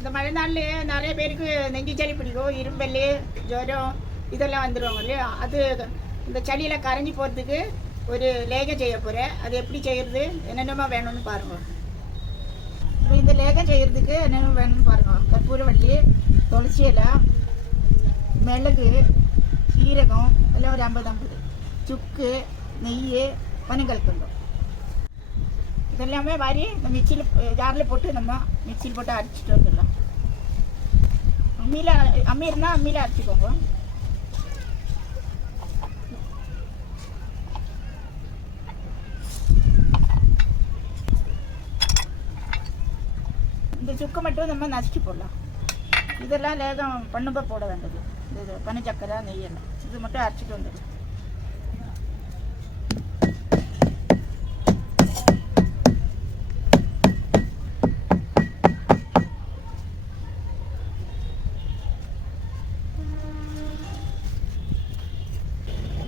இந்த மழை நாளில் நிறைய பேருக்கு நெஞ்சு சளி பிடிக்கும், இரும்பல், ஜுரம் இதெல்லாம் வந்துடுவாங்க இல்லையா. அது இந்த சளியில் கரைஞ்சி போகிறதுக்கு ஒரு லேகம் செய்ய போகிறேன். அது எப்படி செய்கிறது, என்னென்னமா வேணும்னு பாருங்கள். இப்போ இந்த லேகம் செய்கிறதுக்கு என்னென்ன வேணும்னு பாருங்கள். கற்பூரவள்ளி, துளசி இலை, மிளகு, சீரகம் எல்லாம் ஒரு 50 சுக்கு, நெய், பனங்கல்கண்டும் இதெல்லாமே வாரி இந்த மிக்சியில் ஜாரில் போட்டு நம்ம மிக்சியில் போட்டு அரைச்சிட்டு வந்துடலாம். அம்மி இருந்தால் அம்மியில் அரைச்சிக்கோங்க. இந்த சுக்கு மட்டும் நம்ம நசுக்கி போடலாம். இதெல்லாம் லேகம் பண்ணும்ப போட வேண்டியது. இது பனை சக்கரை, நெய்யெல்லாம் இது மட்டும் அரைச்சிட்டு வந்துடலாம்.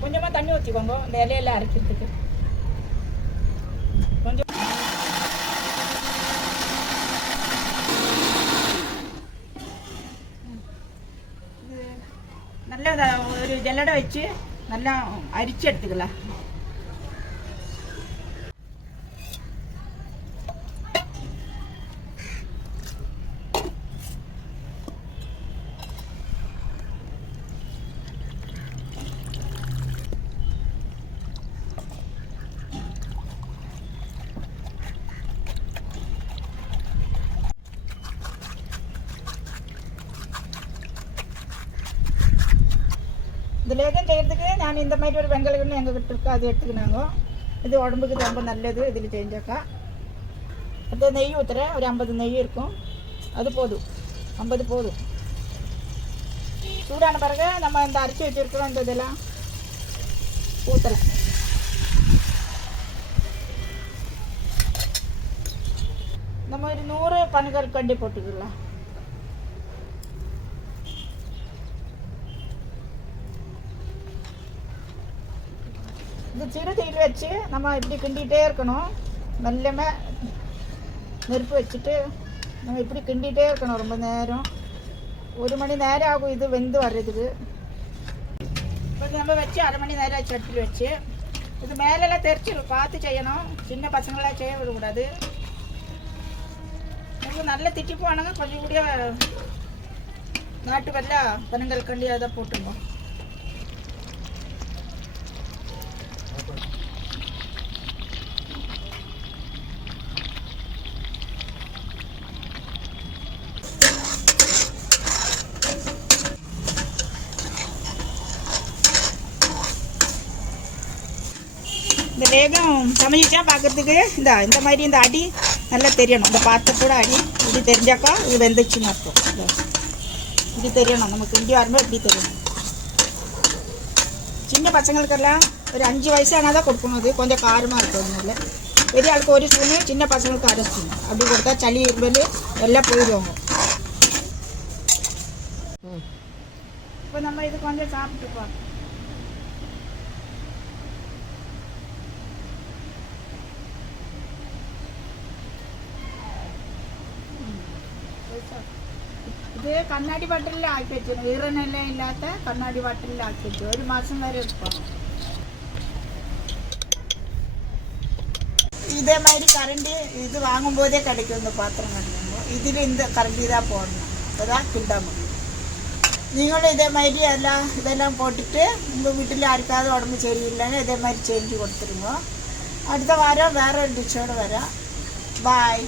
கொஞ்சமாக தண்ணி ஊற்றிக்கோங்க இந்த இலையெல்லாம் அரைக்கிறதுக்கு. கொஞ்சம் நல்லா ஒரு ஜல்லடை வச்சு நல்லா அரிச்சு எடுத்துக்கலாம். இந்த லேகம் செய்கிறதுக்கு நான் இந்த மாதிரி ஒரு வெங்காயம் எங்ககிட்ட இருக்கா அது எடுத்துக்கினாங்க. இது உடம்புக்கு ரொம்ப நல்லது. இதில் செஞ்சாக்கா அந்த நெய் ஊற்றுறேன். ஒரு 50 நெய் இருக்கும், அது போதும். 50 போதும். சூடான பிறகு நம்ம இந்த அரைச்சி வச்சுருக்கிறோம் இந்த இதெல்லாம் ஊற்றலாம். நம்ம ஒரு 100 பனங்கற்கண்டு போட்டுக்கலாம். இந்த சிறு தீயில் வச்சு நம்ம இப்படி கிண்டிகிட்டே இருக்கணும். மெல்லமே நெருப்பு வச்சுட்டு நம்ம இப்படி கிண்டிகிட்டே இருக்கணும் ரொம்ப நேரம். 1 மணி நேரம் ஆகும் இது வெந்து வர்றதுக்கு. இப்போ நம்ம வச்சு 1/2 மணி நேரம் ஆச்சு அடுப்பில் வச்சு. இது மேலெல்லாம் தெரிச்சிடும், பார்த்து செய்யணும். சின்ன பசங்களாம் செய்ய விடக்கூடாது. உங்களுக்கு நல்லா திட்டி போனாங்க கொஞ்சம் கூடிய நாட்டு வெள்ளை பனங்கற்கண்டு அதை போட்டுருங்க. இந்த லேகம் சமைச்சா பார்க்கறதுக்கு இந்த மாதிரி இந்த அடி நல்லா தெரியணும். இந்த பாத்திரத்தோட அடி இப்படி தெரிஞ்சாக்கா இது வெந்துச்சுன்னு அர்த்தம். இப்படி தெரியணும் நமக்கு. இங்கே வரும்போது இப்படி தெரியணும். சின்ன பசங்களுக்கெல்லாம் ஒரு 5 வயசானால் தான் கொடுக்கணும். அது கொஞ்சம் காரமாக இருக்கும். அதனால பெரிய ஆளுக்கு 1 ஸ்பூனு, சின்ன பசங்களுக்கு 1/2 ஸ்பூன் அப்படி கொடுத்தா சளி இரும்பல் எல்லாம் போயிடுவாங்க. இப்போ நம்ம இது கொஞ்சம் சாப்பிட்டுப்போம். ഇത് കണ്ണാടി പാട്ടിൽ ആക്കി വെച്ചു. ഈറനെല്ലാം ഇല്ലാത്ത കണ്ണാടി പാട്ടിൽ ആക്കി വെച്ചു. 1 മാസം വരെ എടുക്കണം. ഇതേമാതിരി കറണ്ട് ഇത് വാങ്ങുമ്പോഴേ கிடைக்கும். இந்த பாத்திரம் வாங்குമ്പോൾ ഇതിൽ இந்த கரண்டி தான் போடணும். அப்போதான் கிண்டா முடியும். நீங்களும் இதே மாதிரி இதெல்லாம் போட்டுட்டு உங்கள் வீட்டில் யாருக்காவது உடம்பு சரியில்லைன்னு இதே மாதிரி செஞ்சு கொடுத்துருங்க. அடுத்த வாரம் வேறு ஒரு டிஷ்ஷோடு வரேன். பாய்.